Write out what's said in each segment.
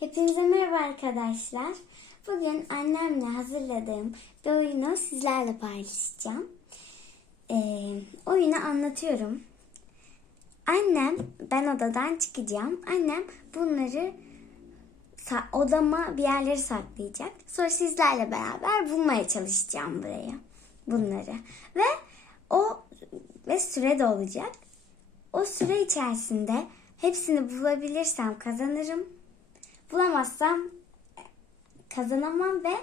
Hepinize merhaba arkadaşlar. Bugün annemle hazırladığım bir oyunu sizlerle paylaşacağım. Ee, oyunu anlatıyorum. Annem, ben odadan çıkacağım. Annem bunları odama bir yerleri saklayacak. Sonra sizlerle beraber bulmaya çalışacağım buraya. Bunları. Ve o ve süre de olacak. O süre içerisinde hepsini bulabilirsem kazanırım. Bulamazsam kazanamam ve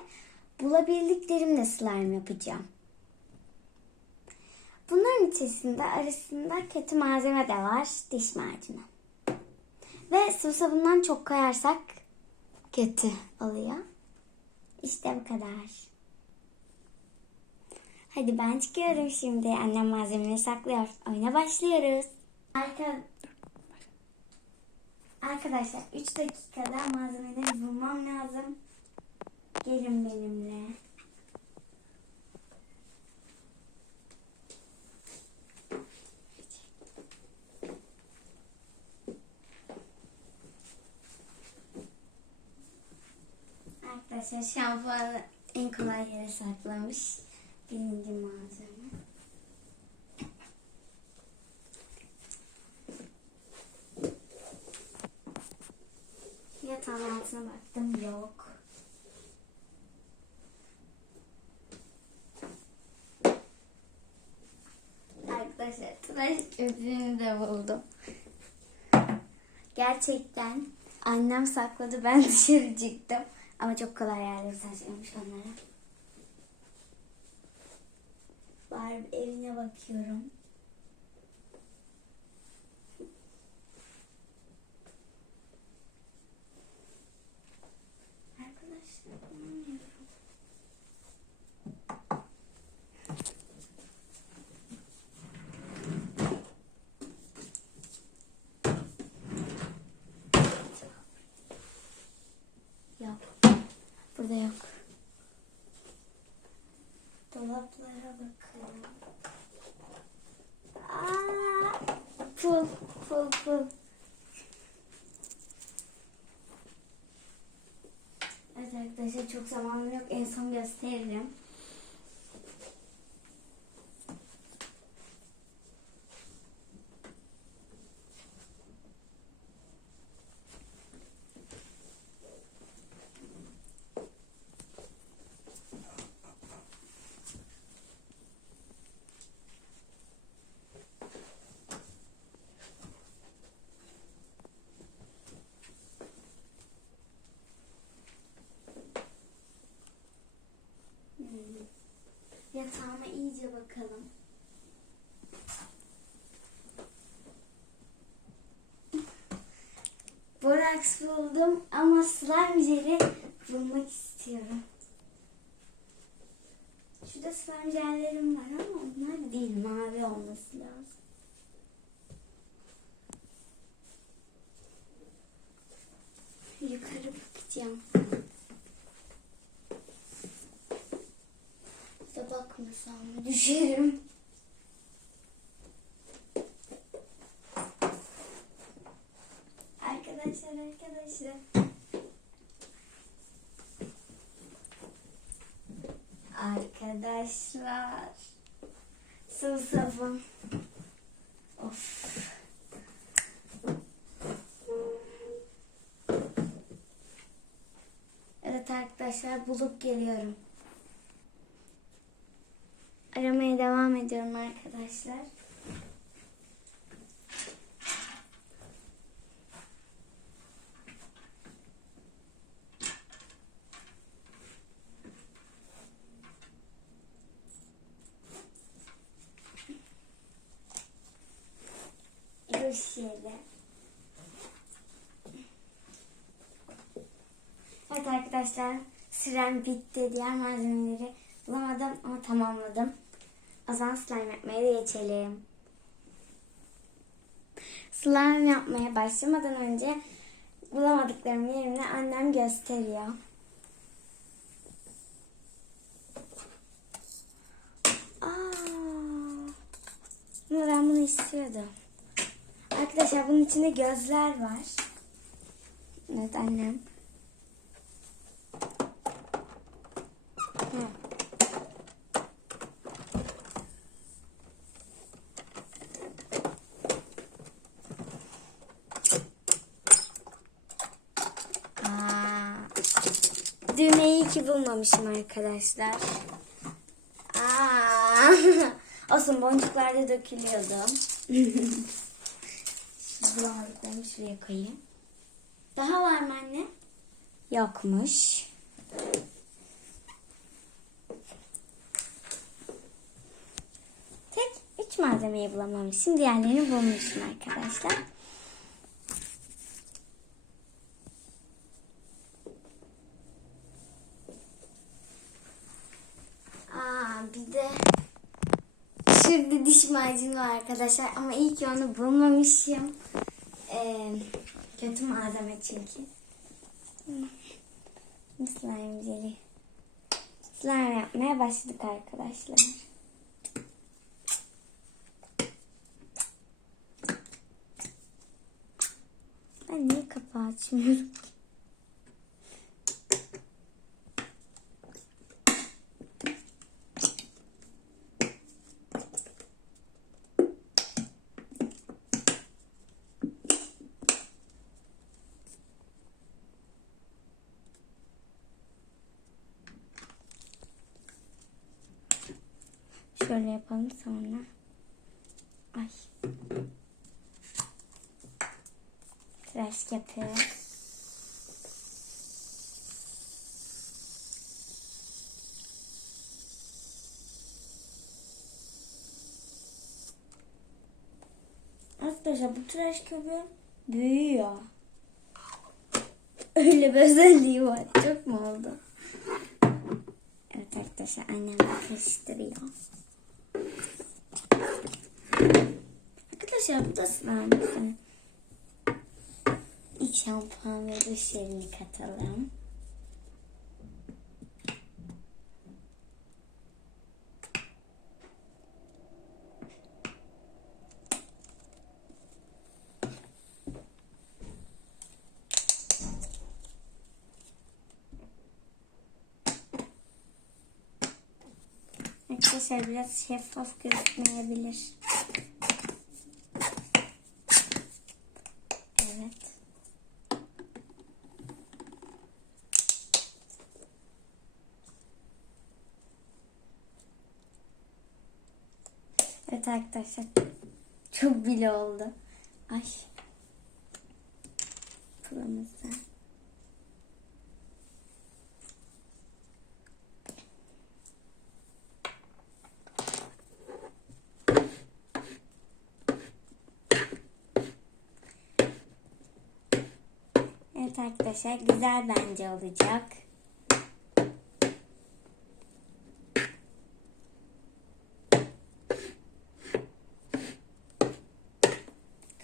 bulabildiklerimle slime yapacağım. Bunların içerisinde arasında kötü malzeme de var. Diş macunu. Ve sıvı sabundan çok koyarsak kötü oluyor. İşte bu kadar. Hadi ben çıkıyorum şimdi. Annem malzemeleri saklıyor. Oyuna başlıyoruz. Arka... Arkadaşlar 3 dakikada malzemeleri bulmam lazım. Gelin benimle. Arkadaşlar şampuanı en kolay yere saklamış. Birinci malzeme. Yatağın altına baktım yok. Arkadaşlar köpüğünü de buldum. Gerçekten annem sakladı ben dışarı çıktım. Ama çok kolay yerleri saçlamış onlara. Barbie evine bakıyorum. Arkadaşlar bulamıyorum. Yok. Burada yok. Dolaplara bakalım. Aa, pul, pul, pul. Evet arkadaşlar çok zamanım yok. En son gösteririm. Yatağıma iyice bakalım. Boraks buldum ama slime jeli bulmak istiyorum. Şurada slime jellerim var ama onlar değil mavi olması lazım. Yukarı bakacağım. İşte mı düşerim. Arkadaşlar arkadaşlar. Arkadaşlar. Sıvı. Of. Evet arkadaşlar bulup geliyorum. Aramaya devam ediyorum arkadaşlar. Görüşelim. Evet arkadaşlar sürem bitti. Diğer malzemeleri bulamadım ama tamamladım. O zaman slime yapmaya geçelim. Slime yapmaya başlamadan önce bulamadıklarım yerini annem gösteriyor. Ama ben bunu istiyordum. Arkadaşlar bunun içinde gözler var. Evet annem düğmeyi ki bulmamışım arkadaşlar. Aa, olsun boncuklar da dökülüyordu. Şu bulanıklarımı şuraya koyayım. Daha var mı anne? Yokmuş. Tek üç malzemeyi bulamamışım. Diğerlerini bulmuşum arkadaşlar. Aa, bir de şurada diş macunu arkadaşlar ama iyi ki onu bulmamışım. Ee, kötü malzeme çünkü. Slime jeli. Slime yapmaya başladık arkadaşlar. Ben niye kapağı açmıyorum Şöyle yapalım sonra. Ay. Tıraş yapıyoruz. Arkadaşlar bu tıraş köpüğü büyüyor. Öyle bir özelliği var. Çok mu oldu? Evet arkadaşlar annem karıştırıyor. Arkadaşlar bu da sınavımızın. İlk şampuan ve duş jelini katalım. Arkadaşlar biraz şeffaf gözükmeyebilir. Evet. Evet arkadaşlar. Çok bile oldu. Ay. Pılımızda. Evet arkadaşlar güzel bence olacak.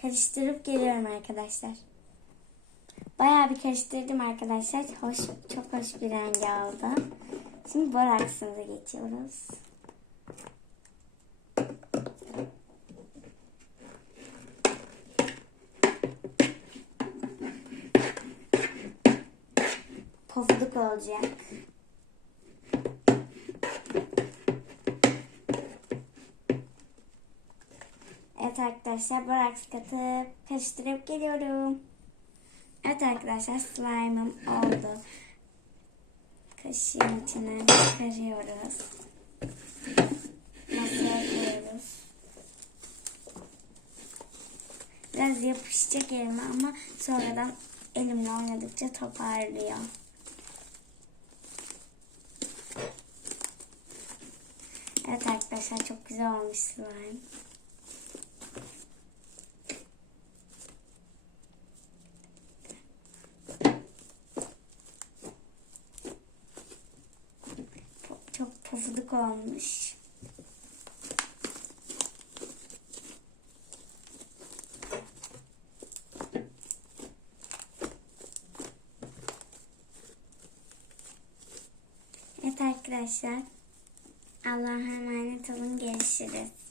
Karıştırıp geliyorum arkadaşlar. Bayağı bir karıştırdım arkadaşlar. Hoş, çok hoş bir rengi aldı. Şimdi boraksımıza geçiyoruz. Pofuduk olacak. Evet arkadaşlar boraks katıp karıştırıp geliyorum. Evet arkadaşlar slime'ım oldu. Kaşığın içine çıkarıyoruz. Masaya koyuyoruz. Biraz yapışacak elime ama sonradan elimle oynadıkça toparlıyor. Evet arkadaşlar çok güzel olmuş slime. Po- Çok olmuş. Evet arkadaşlar. Allah'a emanet olun. Görüşürüz.